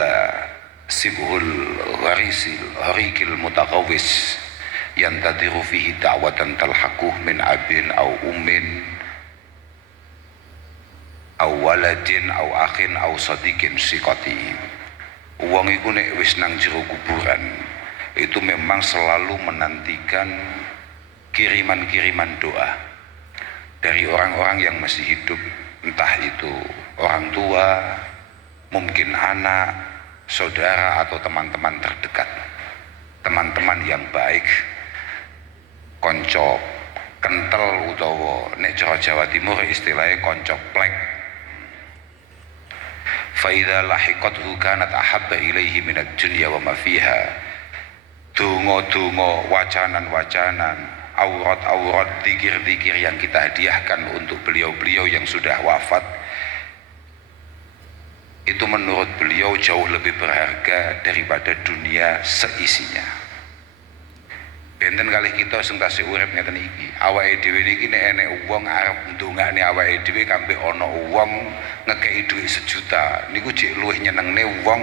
jalla sibhul gharisil harikil mutaqawwis yantadiru fihi da'watan talhaquh min abin au ummin au waladin au akhin au sadiqin siqati. Wong iku nek wis nang jero kuburan itu memang selalu menantikan kiriman-kiriman doa dari orang-orang yang masih hidup, entah itu orang tua, mungkin anak, saudara atau teman-teman terdekat, teman-teman yang baik, konco kental utawa nek cara Jawa Timur istilahnya konco plek. Fa idza lahiqathu kanat ahabba ilaihi minad dunya wa ma fiha. Donga-donga, wacanan-wacanan, aurat-aurat, zikir-zikir yang kita hadiahkan untuk beliau-beliau yang sudah wafat, itu menurut beliau jauh lebih berharga daripada dunia seisinya. Benten kalih kita sing tasih urip ngeten iki, awake dhewe niki nek enek wong arep ndongakne awake dhewe kambe ana wong ngekeki dhuwit 1 juta, niku jek luwih nyenengne wong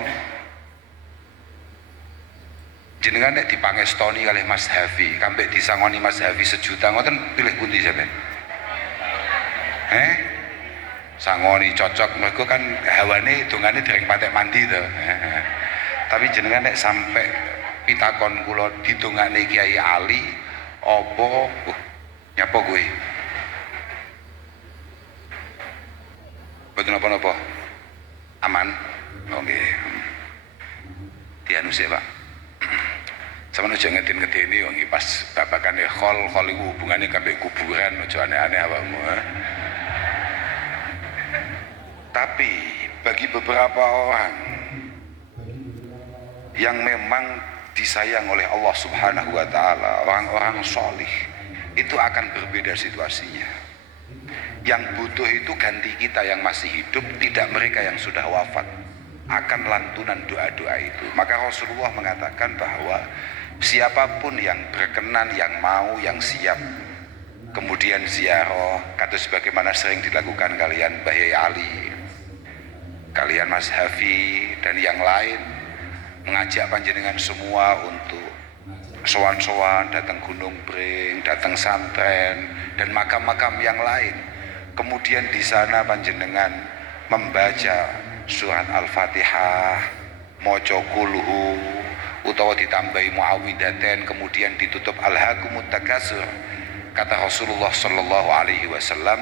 jenengan nek dipangestoni kalih Mas Hafi, kambe disangoni Mas Hafi 1 juta ngoten pilih pundi sampean? Sangoni cocok mergo kan hawane dongane dereng patek mandi to. Tapi jenengan nek sampe pitakon kula didongakne Kiai Ali apa nyapa kowe? Boten napa-napa. Aman. Oke. Dianu sik, Pak. Sampeyan aja ngeden-ngedeni wong iki pas babakane khol iku hubungane kambek kuburan, aja aneh-aneh awakmu. Tapi bagi beberapa orang yang memang disayang oleh Allah Subhanahu wa taala, orang-orang solih, itu akan berbeda situasinya. Yang butuh itu ganti kita yang masih hidup, tidak mereka yang sudah wafat, akan lantunan doa-doa itu. Maka Rasulullah mengatakan bahwa siapapun yang berkenan, yang mau, yang siap kemudian ziarah, kata sebagaimana sering dilakukan kalian Mbah Yai Ali, kalian Mas Hafi dan yang lain, mengajak panjenengan semua untuk sowan-sowan datang Gunung Bring, datang Santren dan makam-makam yang lain. Kemudian di sana panjenengan membaca surat Al-Fatihah, maca kulhu utawa ditambahi muawwidzatain, kemudian ditutup alhaakumut takatsur. Kata Rasulullah sallallahu alaihi wasallam,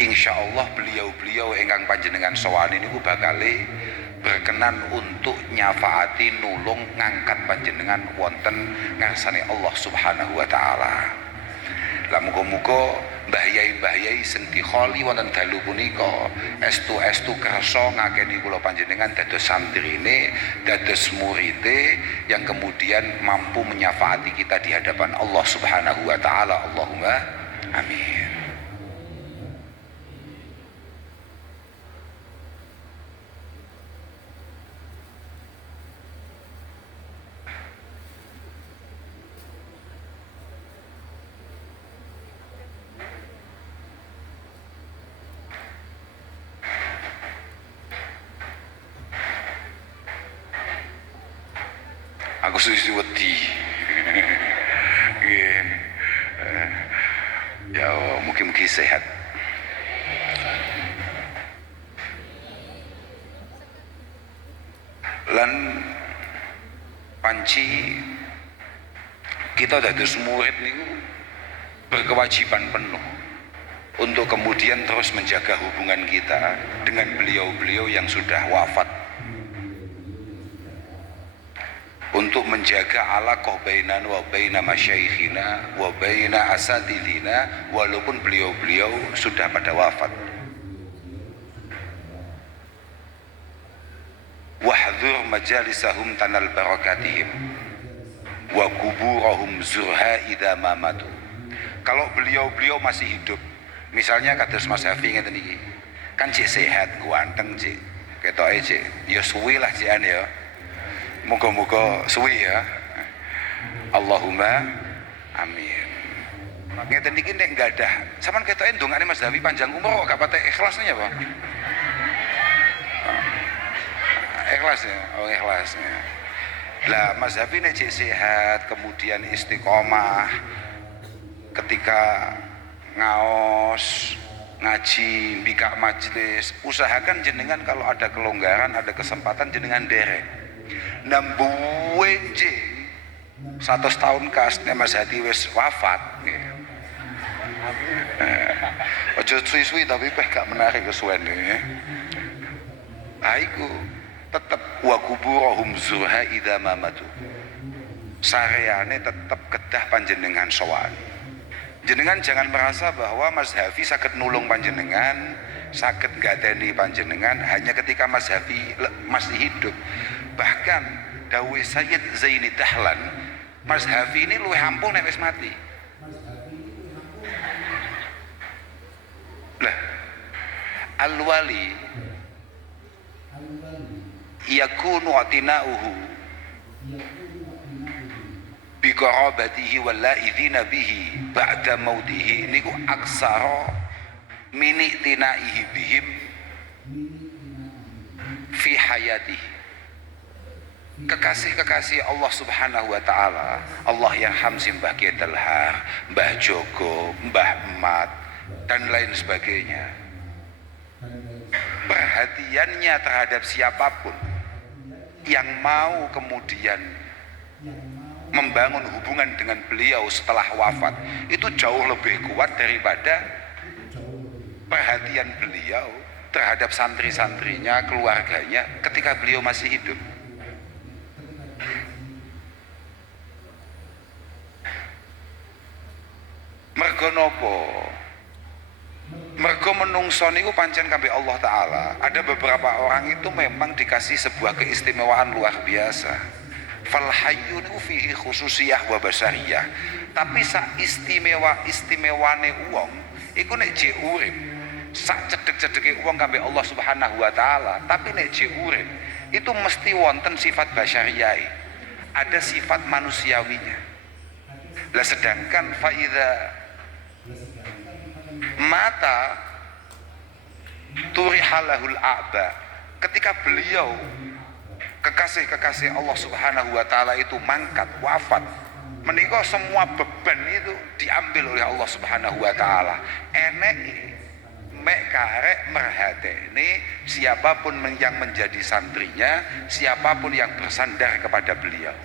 insyaallah beliau-beliau ingkang panjenengan sowani niku bakale berkenan untuk nyafaati nulung ngangkat panjenengan wonten ngarsane Allah Subhanahu wa taala. Lah muga-muga mbah yai sing dikholi wonten dalu punika estu kersa ngakeni kula panjenengan dados santrine, dados murite yang kemudian mampu menyafaati kita di hadapan Allah Subhanahu wa taala. Allahumma amin. Aku susu wedi. Ya, mungkin sehat. Lan panci kita dados murid niku berkewajiban penuh untuk kemudian terus menjaga hubungan kita dengan beliau-beliau yang sudah wafat, untuk menjaga alaqah bainana wa baina masyaikhina wa baina asatidina walaupun beliau-beliau sudah pada wafat. Wahdhur majalisahum tanal barakatihim wa kuburahum zurha idza mamatu. Kalau beliau-beliau masih hidup, misalnya kados Mas Hafi ngeten iki, kan cek sehat, ganteng cek, ketoke cek ya suwi lah cekan ya. Muga-muga suwi ya. Allahumma amin. Ngeten iki nek nggadah, sampean ketoke ndongane Mas Hafi panjang umur kok gak patek ikhlasnya apa? ikhlasnya. Lah mazhab ini cek sehat, kemudian istiqomah ketika ngaos, ngaji, bika majlis, usahakan jenengan kalau ada kelonggaran, ada kesempatan jenengan derek. Nambuwe 100 tahun kas Mas Hadi wis wafat. Ojo suwi-suwi tapi gak menarik kesuwen ya. Aiku tetep wa kuburohum zurha idza mamatu. Sareane tetep kedah panjenengan sowan. Jenengan jangan merasa bahwa Mas Hafi saged nulung panjenengan, saged ngganteni panjenengan hanya ketika Mas Hafi masih hidup. Bahkan dawuh Sayyid Zaini Dahlan, Mas Hafi ini luwih ampuh nek wis mati. Lah, al-wali yakunu atina'uhu biqarabatihi wal la'idhina bihi ba'da mautihi niku aksara mini tinaihi bihim fi hayatihi. Kekasih-kekasih Allah Subhanahu wa taala, Allah yang hamsim Mbah Kiai Dalhar, Mbah Jogo, Mbah Emat dan lain sebagainya, perhatiannya terhadap siapapun yang mau kemudian membangun hubungan dengan beliau setelah wafat itu jauh lebih kuat daripada perhatian beliau terhadap santri-santrinya, keluarganya ketika beliau masih hidup. Mergo nopo? Mergo menungso niku pancen kambek Allah Ta'ala. Ada beberapa orang itu memang dikasih sebuah keistimewaan luar biasa. Fal hayyu niku fihi khususiyah wa basariyah. Tapi sak istimewane wong iku nek jek urip, sak cedek-cedeke wong kambek Allah Subhanahu wa taala, tapi nek jek urip itu mesti wonten sifat basyariyah. Ada sifat manusiawinya. Lah sedangkan faida mata turihalahul a'ba, ketika beliau kekasih-kekasih Allah Subhanahu wa taala itu mangkat wafat, menika semua beban itu diambil oleh Allah Subhanahu wa taala. Enek mek karek merhateni siapapun yang menjadi santrinya, siapapun yang bersandar kepada beliau.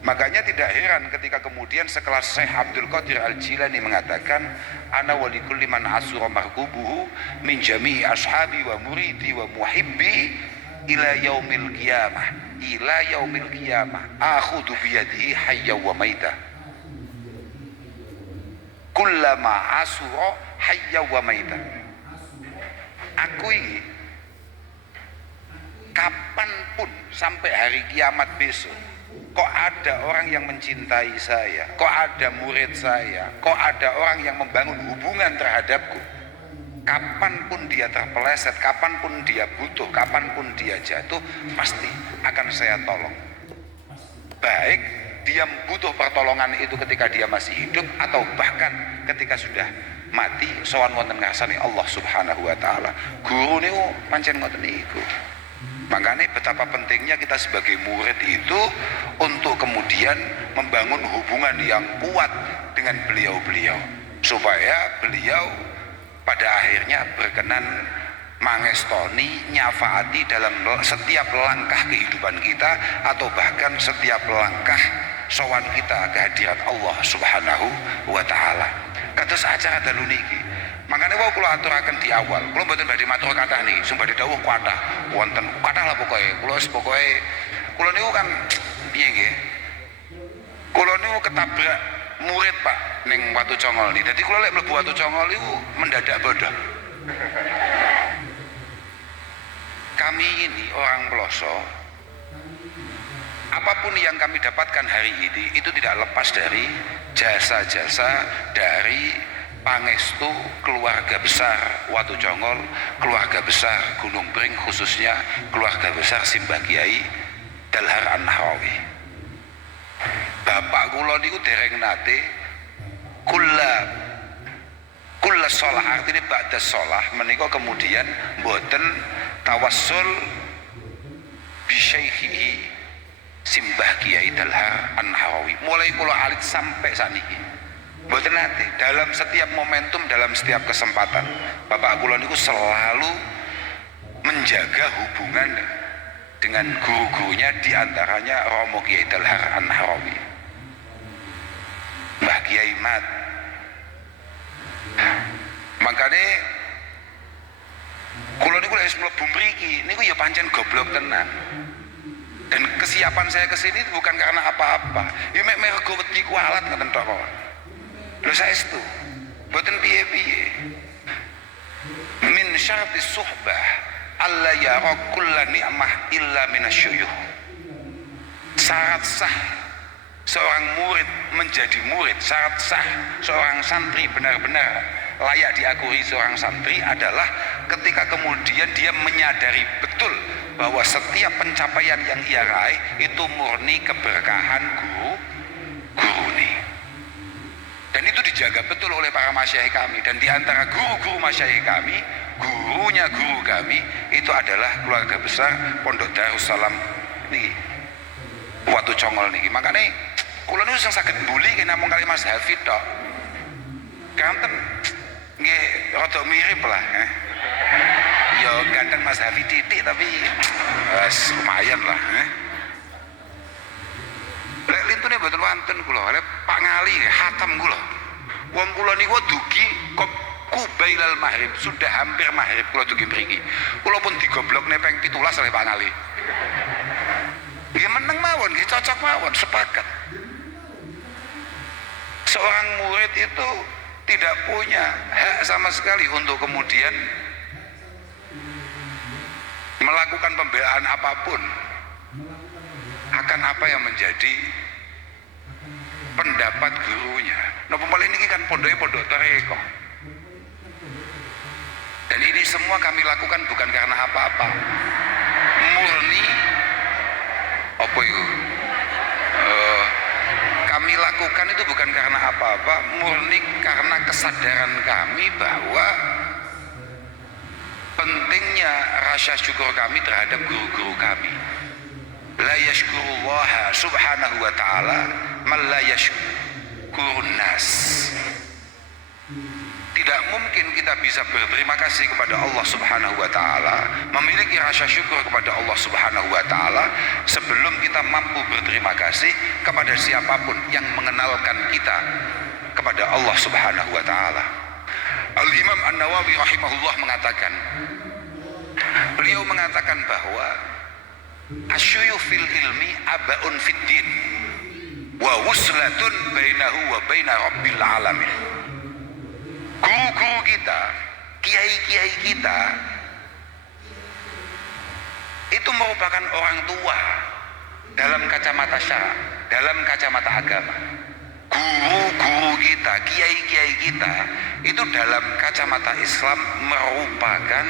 Makanya tidak heran ketika kemudian sekelas Syekh Abdul Qadir Al-Jilani mengatakan, ana walikulli man asura markubuhu min jami'i ashabi wa muridi wa muhibbi ila yaumil qiyamah akhudhu biyadihi hayya wa maita kullama asura hayya wa maita. Aku ini kapanpun sampai hari kiamat besok, kok ada orang yang mencintai saya, kok ada murid saya, kok ada orang yang membangun hubungan terhadapku, kapanpun dia terpeleset, kapanpun dia butuh, kapanpun dia jatuh, pasti akan saya tolong. Baik dia butuh pertolongan itu ketika dia masih hidup atau bahkan ketika sudah mati sowan wonten ngarsane Allah Subhanahu wa taala. Guru niku pancen ngoten niku. Makanya betapa pentingnya kita sebagai murid itu untuk kemudian membangun hubungan yang kuat dengan beliau-beliau, supaya beliau pada akhirnya berkenan mangestoni, nyafaati dalam setiap langkah kehidupan kita atau bahkan setiap langkah sowan kita kehadiran Allah Subhanahu wa taala. Kados acara dalu niki. Makanya wau kula aturaken di awal, kula mboten badhe matur kathah niki, sumpah dawuh kathah wonten kathah lah pokoke. Kula niku kan piye nggih? Kula niku ketabrak murid Pak ning Watu Congol niki. Dadi kula lek mlebu Watu Congol niku mendadak bodoh. Kami ini orang Peloso, apapun yang kami dapatkan hari ini itu tidak lepas dari jasa-jasa dari pangestu keluarga besar Watu Congol, keluarga besar Gunung Bring, khususnya keluarga besar Simbah Kiai Dalhar An-Nahrawi. Bapak kula niku dereng nate kula sholah, artinya ba'da sholah menika kemudian mboten tawassul bisyaihi Simbah Kiai Dalhar An-Nahrawi. Mulai kula alit sampai saniki mboten nate, dalam setiap momentum, dalam setiap kesempatan bapak kula niku selalu menjaga hubungan dengan guru-gurunya, diantaranya Romo Kiai Dalhar An-Nahrawi, Mbah Kiai Mat. Makanya kula niku wis mlebu mriki niku ya pancen goblok tenan. Dan kesiapan saya kesini itu bukan karena apa-apa. Ya mergo wedi kualat ngoten tok kok. Lho saestu. Mboten piye-piye. Min syartis suhbah alla yara kullu ni'mah illa minasyuyuh. Syarat sah seorang murid menjadi murid, syarat sah seorang santri benar-benar layak diakui seorang santri adalah ketika kemudian dia menyadari betul bahwa setiap pencapaian yang ia raih itu murni keberkahan guru ini. Dan itu dijaga betul oleh para masyayikh kami. Dan diantara guru-guru masyayikh kami, gurunya guru kami itu adalah keluarga besar Pondok Darussalam niki, Watu Congol niki. Makanya kula niku sing saged mbuli ki namung kali Mas Hafid tok. Kanten nggih rada mirip lah. Ya ganteng Mas Hafid titik tapi lumayan lah. Lek lintune mboten wonten kula, lek Pak Ngali hatam kula. Wong kula niku dugi kok kubailal maghrib, sudah hampir maghrib kula dugi mriki. Kula pun digoblokne ping 17 oleh Pak Ngali. Nggih meneng mawon, nggih cocok mawon, sepakat. Seorang murid itu tidak punya hak sama sekali untuk kemudian melakukan pembelaan apapun akan apa yang menjadi pendapat gurunya. Napa malah ini kan pondok toreko. Dan ini semua kami lakukan bukan karena apa-apa. Murni apa itu? Kami lakukan itu bukan karena apa-apa, murni karena kesadaran kami bahwa pentingnya rasa syukur kami terhadap guru-guru kami. La yashkurullaha subhanahu wa ta'ala man la yashkurun nas. Tidak mungkin kita bisa berterima kasih kepada Allah subhanahu wa ta'ala, memiliki rasa syukur kepada Allah subhanahu wa ta'ala sebelum kita mampu berterima kasih kepada siapapun yang mengenalkan kita kepada Allah subhanahu wa ta'ala. Al-Imam An-Nawawi rahimahullah mengatakan, beliau mengatakan bahwa asyuyu fil ilmi abaun fid din wa wuslatun bainahu wa baina rabbil alamin. Guru-guru kita, kiai-kiai kita itu merupakan orang tua dalam kacamata syara, dalam kacamata agama. Guru-guru kita, kiai-kiai kita itu dalam kacamata Islam merupakan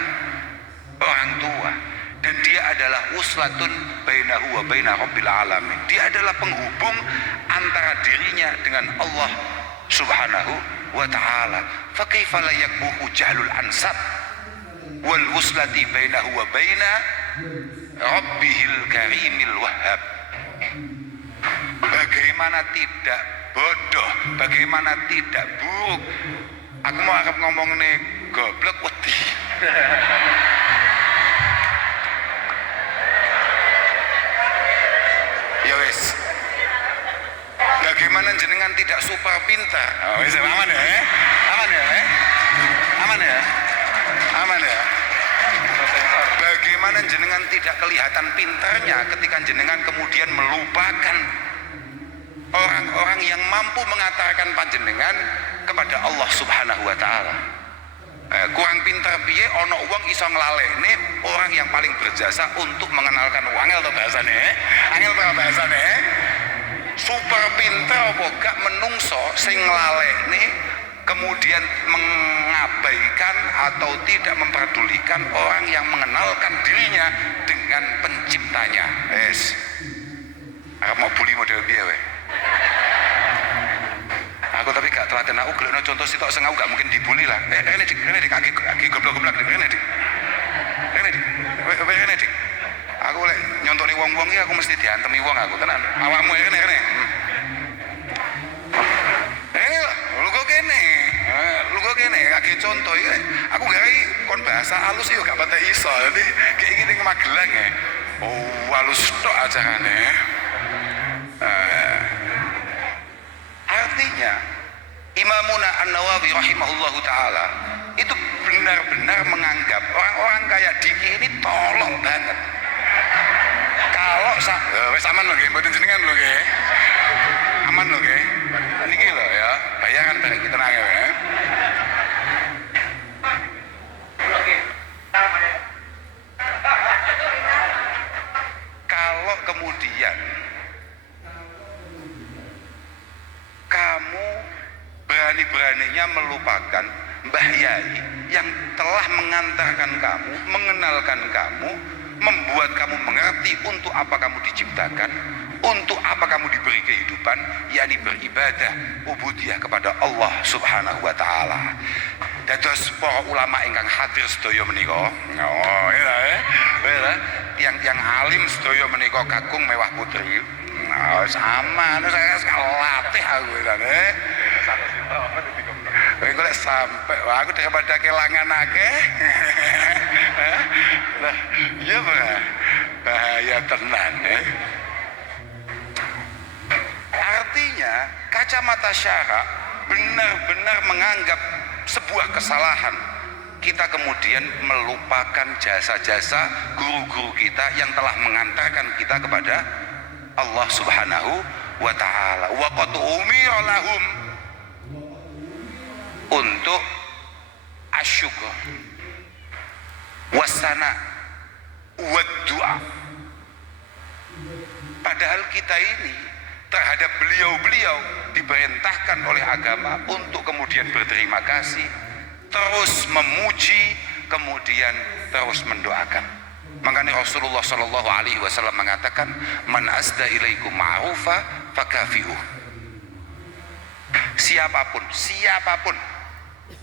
orang tua, dan dia adalah uslatun bainahu wa baina rabbil alamin. Dia adalah penghubung antara dirinya dengan Allah subhanahu wa ta'ala. Fa kaifa la yakbuhu jahlul ansab wal uslati bainahu wa baina rabbihil karimil wahhab. Bagaimana tidak bodoh, bagaimana tidak buruk. Aku mau ngomong nih goblok wedi. Ya wes, bagaimana jenengan tidak super pintar? Oh, wes aman ya, aman ya, aman ya, aman ya. Bagaimana jenengan tidak kelihatan pintarnya ketika jenengan kemudian melupakan orang-orang yang mampu mengantarkan panjenengan kepada Allah subhanahu wa ta'ala. Kurang pintar piye ono wong iso nglalekne orang yang paling berjasa untuk mengenalkan wangel to bahasane, angel to bahasane. Super pintar apa gak menungso sing nglalekne kemudian mengabaikan atau tidak memperdulikan orang yang mengenalkan dirinya dengan penciptanya. Yes. Mau bully model piye we? Aku tapi gak telaten, aku gelekno contoh sitok sing aku gak mungkin dibully lah. Rene dik kaki goblok-goblok dik, rene dik. Rene dik. Rene dik. Aku lek nyontoni wong iki aku mesti diantemi wong aku tenan. Awakmu kene. Lu kok kene kaki contoh iki. Aku gawe kon bahasa halus yo gak patek iso. Dadi kayak gini ke Magelang ya. Oh, halus tok acarane. Artinya Imamuna An-Nawawi rahimahullahu taala itu benar-benar menganggap orang-orang kayak Diki ini tolol banget. Kalau wes aman lho nggih, mboten jenengan lho nggih. Aman lho nggih. Niki lho ya, bayaran bareng kita nang ya. Kalau kemudian kamu berani-beraninya melupakan Mbah Yai yang telah mengantarkan kamu, mengenalkan kamu, membuat kamu mengerti untuk apa kamu diciptakan, untuk apa kamu diberi kehidupan, yakni beribadah, ubudiyah kepada Allah Subhanahu wa taala. Dados para ulama ingkang hadir sedaya menika, oh ya, tiang-tiang alim sedaya menika kakung mewah putri. Nah, sama, saya latih aku kan. Kowe lek sampai aku daripada kelangan akeh. Lah, iya bahaya tenan ya. Artinya kacamata syara benar-benar menganggap sebuah kesalahan kita kemudian melupakan jasa-jasa guru-guru kita yang telah mengantarkan kita kepada Allah Subhanahu wa ta'ala. Wa qad umira lahum untuk asyukur wasana wa du'a. Padahal kita ini terhadap beliau-beliau diperintahkan oleh agama untuk kemudian berterima kasih, terus memuji, kemudian terus mendoakan. Makanya Rasulullah Shallallahu Alaihi Wasallam mengatakan, man asda ilaikum ma'rufa fakafi'uh. Siapapun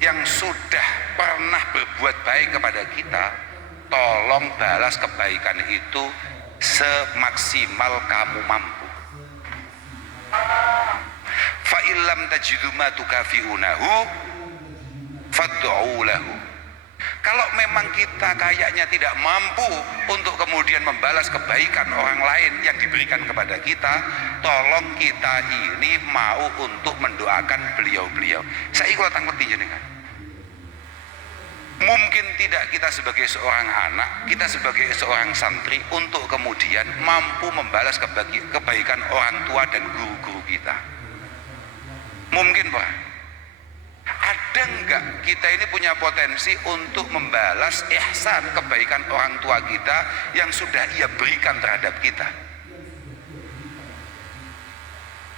yang sudah pernah berbuat baik kepada kita, tolong balas kebaikan itu semaksimal kamu mampu. Fa illam tajidu ma tukafi'unahu fad'u lahu. Kalau memang kita kayaknya tidak mampu untuk kemudian membalas kebaikan orang lain yang diberikan kepada kita, tolong kita ini mau untuk mendoakan beliau-beliau. Saya ikut ngerti jenengan. Mungkin tidak kita sebagai seorang anak, kita sebagai seorang santri untuk kemudian mampu membalas kebaikan orang tua dan guru-guru kita. Mungkin Pak, ada enggak kita ini punya potensi untuk membalas ihsan kebaikan orang tua kita yang sudah ia berikan terhadap kita?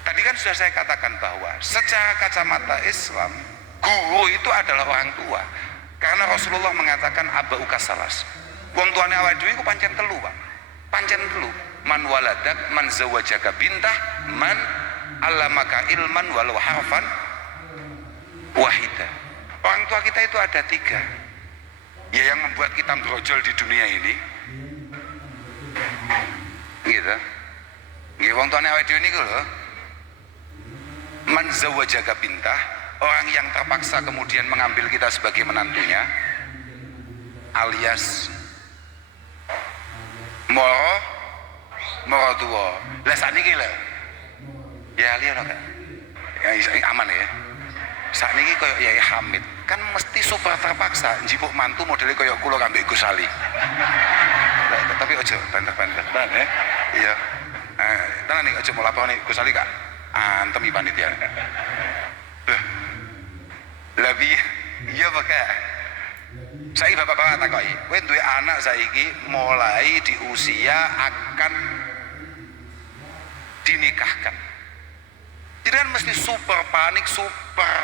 Tadi kan sudah saya katakan bahwa secara kacamata Islam, guru itu adalah orang tua. Karena Rasulullah mengatakan aba'uka salas. Wong tuane awake dhewe iku pancen telu, Pak. Pancen telu. Man waladak, man zawajaka bintah, man allamaka ilman walau harfan wahida. Orang tua kita itu ada tiga. Ya, yang membuat kita brojol di dunia ini. Gitu. Nggih wong tuane awake dhewe niku lho. Man zawajaka bintah, orang yang terpaksa kemudian mengambil kita sebagai menantunya, alias moro tua. Lah sakniki lho. Ya lihat kan. Ya aman ya. Sakniki koyo Yai Hamid, kan mesti super terpaksa njipuk mantu modelnya koyo kula ambek Gus Ali. Tapi ojo banter-banter, ya. Iya. Tenan nih ojo mau lapor nih Gus Ali Kak. Antem panitia. Lebih iya pakai. Saya bapak-bapak takoki, kowe duwe anak saiki mulai di usia akan dinikahkan. Jadi kan mesti super panik, super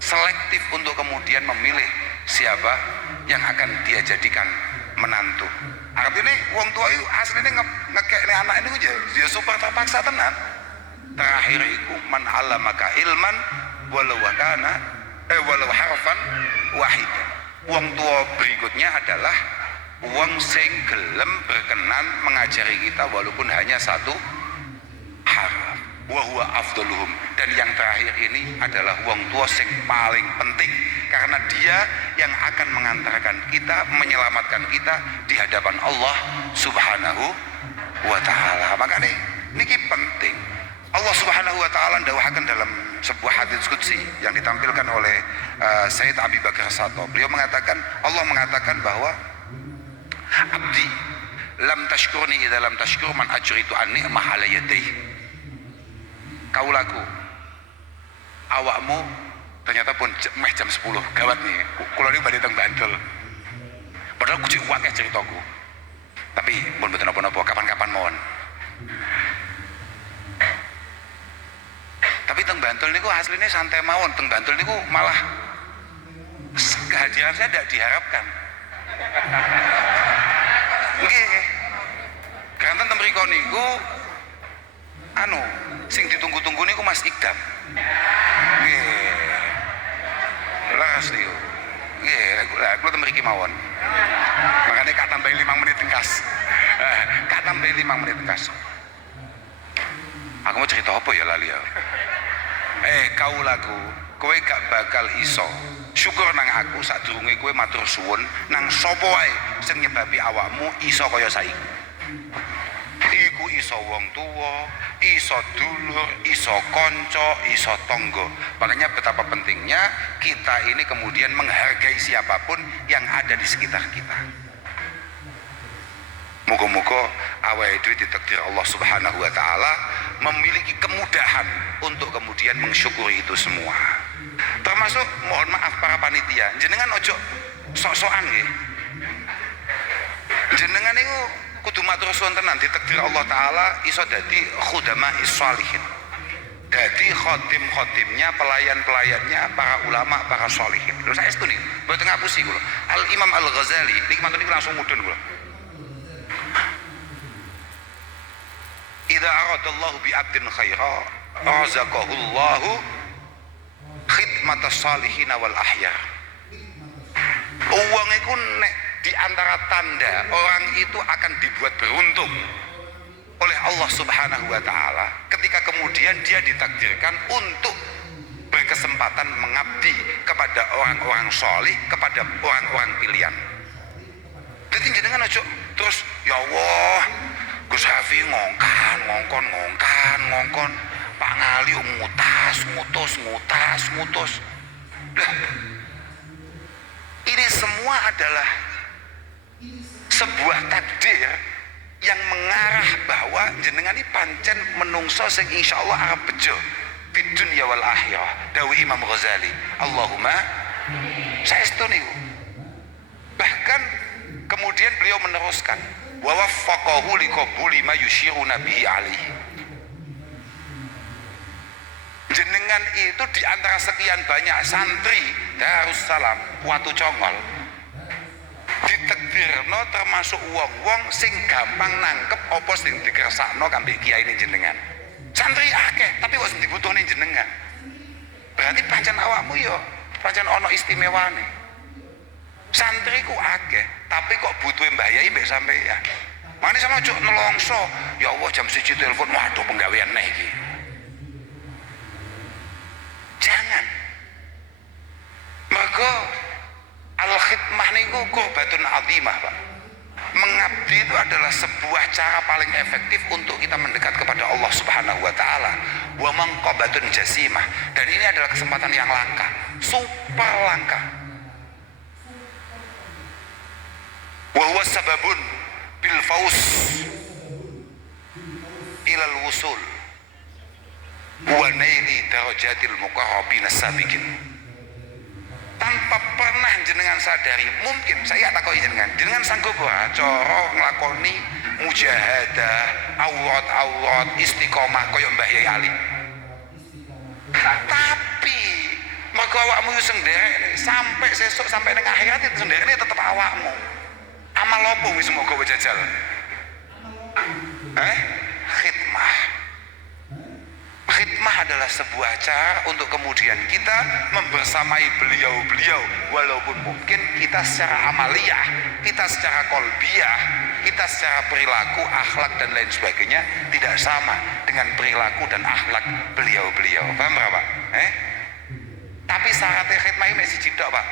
selektif untuk kemudian memilih siapa yang akan dia jadikan menantu. Artinya wong tua itu aslinya ngekekne anak ini dia super terpaksa tenan. Terakhir itu man allamaka ilman walau harfan wahid. Wong tua berikutnya adalah wong sing gelem berkenan mengajari kita walaupun hanya satu haraf. Wa huwa afdaluhum, dan yang terakhir ini adalah wong tua sing paling penting karena dia yang akan mengantarkan kita, menyelamatkan kita di hadapan Allah Subhanahu wa taala. Makanya niki penting. Allah Subhanahu wa taala ndawuhaken dalam sebuah hadits qudsi yang ditampilkan oleh Sayyid Abi Bakar Sato. Beliau mengatakan, Allah mengatakan bahwa abdi lam tashkurni idza lam tashkur man ajritu an ni'mah ala yadayhi. Kaulaku, awakmu ternyata pun meh jam 10 gawat nih, kula ini balik teng Bantul padahal kucing wakil ceritaku, tapi pun betul apa-apa, kapan-kapan mohon. Tapi teng Bantul niku aslinya santai mawon, teng Bantul niku malah kehadiran saya tidak diharapkan. Nggih, karena teng mriko niku sing ditunggu-tunggu niku Mas Ikdam. Nggih. Laras niku. Nggih, kula teng mriki mawon. Makane kak tambahi 5 menit tengkas. Kak tambahi 5 menit tengkas. Aku mau cerita apa ya lali ya. Kaulaku, kowe gak bakal iso syukur nang aku sadurunge kowe matur suwun nang sapa wae sing nyebabi awakmu iso kaya saiki. Iku iso wong tua, iso dulur, iso konco, iso tonggo. Makanya betapa pentingnya kita ini kemudian menghargai siapapun yang ada di sekitar kita. Moga-moga awake dhewe ditakdir Allah Subhanahu wa taala memiliki kemudahan untuk kemudian mensyukuri itu semua. Termasuk mohon maaf para panitia, jenengan ojo sok-sokan nggih. Jenengan niku kudu matur suwun tenan ditakdir Allah taala iso dadi khudama'is sholihin. Dadi khotim-khotimnya, pelayan-pelayannya para ulama, para sholihin. Lho saestu niku, mboten ngapusi kula. Al Imam Al Ghazali niki mantun niku langsung mudhun kula. Idza aradallahu bi 'abdin khaira razaqahu Allahu khidmatas sholihin wal ahya. Uang iku nek di antara tanda orang itu akan dibuat beruntung oleh Allah Subhanahu wa taala ketika kemudian dia ditakdirkan untuk berkesempatan mengabdi kepada orang-orang solih, kepada orang-orang pilihan. Jadi jenengan aja terus ya Allah Gus Hafi ngongkon Pak Ngali ngutus. Lah, ini semua adalah sebuah takdir yang mengarah bahwa jenengan ini pancen menungso sing insyaallah arep bejo fid dunya wal akhirah. Dawi Imam Ghazali, Allahumma saestu niku. Bahkan kemudian beliau meneruskan wa waffaqahu liqabuli ma yushiru nabihi alaihi. Jenengan itu di antara sekian banyak santri Darussalam Watu Congol ditakdirno termasuk wong-wong sing gampang nangkep apa sing dikersakno kambek kiai ini jenengan. Santri akeh tapi wis dibutuhne jenengan. Berarti pancen awakmu yo pancen ana istimewane. Santri ku akeh tapi kok butuhe Mbah Yai mbek sampeyan. Mane sama cuk nelongso, ya Allah jam 1 telepon, waduh penggawean neh iki. Jangan. Mergo al-khidmah niku qurbatun azimah, Pak. Mengabdi itu adalah sebuah cara paling efektif untuk kita mendekat kepada Allah Subhanahu wa taala. Wa manqabatun jasimah, dan ini adalah kesempatan yang langka, super langka. Wa huwa sababun bil faus ilal wusul wa naili darajatil muqarrabin as-sabiqin. Tanpa pernah jenengan sadari, mungkin saya takoki jenengan sanggup ora cara nglakoni mujahadah aurat istiqomah kaya Mbah Yai Ali. Tapi mergo awakmu yo sendiri sampai sesuk sampai ning akhirat itu sendiri tetep awakmu. Amal apa wis moga jajal? Khidmah. Khidmah adalah sebuah cara untuk kemudian kita membersamai beliau-beliau, walaupun mungkin kita secara amaliyah, kita secara kolbiyah, kita secara perilaku, akhlak dan lain sebagainya tidak sama dengan perilaku dan akhlak beliau-beliau. Paham berapa? Tapi syaratnya khidmah ini masih cidok, Pak.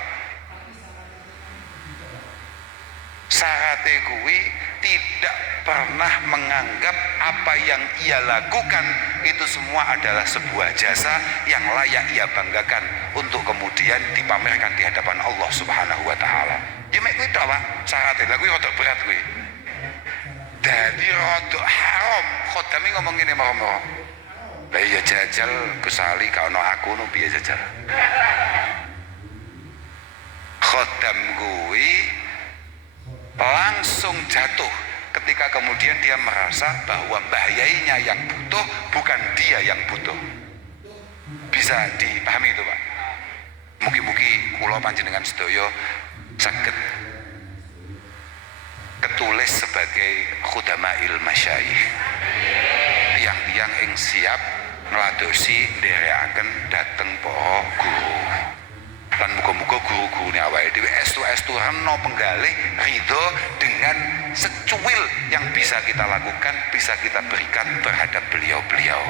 Syaratnya kuwi tidak pernah menganggap apa yang ia lakukan itu semua adalah sebuah jasa yang layak ia banggakan untuk kemudian dipamerkan di hadapan Allah Subhanahu wa taala. Ya mek kuwi tok, Pak. Syaratnya lha kuwi rada berat kuwi. Dadi rada haram khodami ngomong ngene marah-marah. Lah iya jajal kusali ka ono aku no piye jajal. Khodam kuwi langsung jatuh ketika kemudian dia merasa bahwa bahayanya yang butuh bukan dia yang butuh. Bisa dipahami itu, Pak? Mugi-mugi kula panjenengan sedaya saged ketulis sebagai khudama'il masyayikh, yang ing siap ngladosi nderekaken dhateng para guru. Lan muga-muga guru-gurune awake dhewe estu-estu rena penggalih ridho dengan secuil yang bisa kita lakukan, bisa kita berikan terhadap beliau-beliau.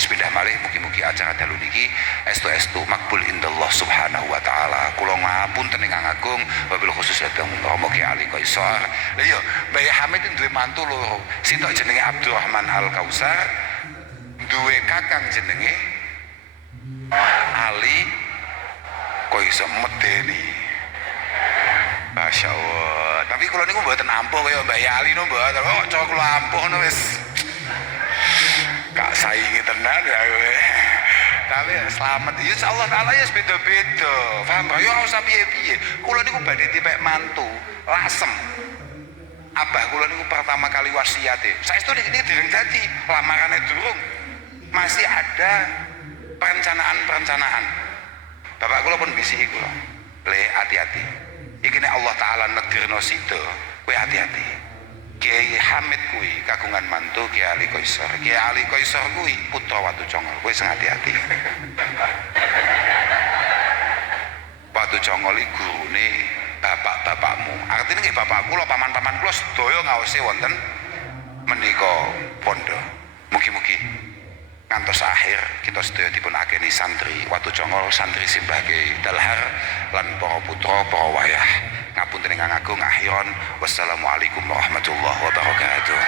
Bismillah malih mugi-mugi acara dalu niki estu-estu makbul indallah subhanahu wa taala. Kula ngapunten ingkang agung wabil khusus dhateng Romo Kiai Ali Qaisar. Lha iya, Mbah Hamid duwe mantu loro. Sitok jenenge Abdurrahman Al Kausar, duwe kakang jenenge Ali kok iso medeni. Masya Allah. Tapi kalau niku mboten ampuh kaya Mbak Yali no mboten. Oh, cok kula ampuh no wis. Gak saingi tenan ya. Tapi selamat. Ya Allah taala ya beda-beda. Paham ya ora usah piye-piye. Kula niku badhe tipek mantu, lasem. Abah kula niku pertama kali wasiate. Saestu niki dereng dadi, lamarane durung. Masih ada perencanaan. Bapak kula pun bisiki kula. Le hati-hati. Iki nek Allah taala negirno sida, kowe hati-hati. Kiai Hamid kuwi kagungan mantu Kiai Ali Qaisar. Kiai Ali Qaisar kuwi putra Watu Congol. Kowe sing hati-hati. Watu Congol iki gurune bapak-bapakmu. Artine nggih bapak kula, paman-paman kula sedaya ngaosi wonten menika pondok. Mugi-mugi ngantos akhir kita sedaya dipun akeni santri Watu Congol, santri Simbah Kiai Dalhar lan para putra para wayah. Ngapunten ingkang agung akhiron. Wassalamualaikum warahmatullahi wabarakatuh.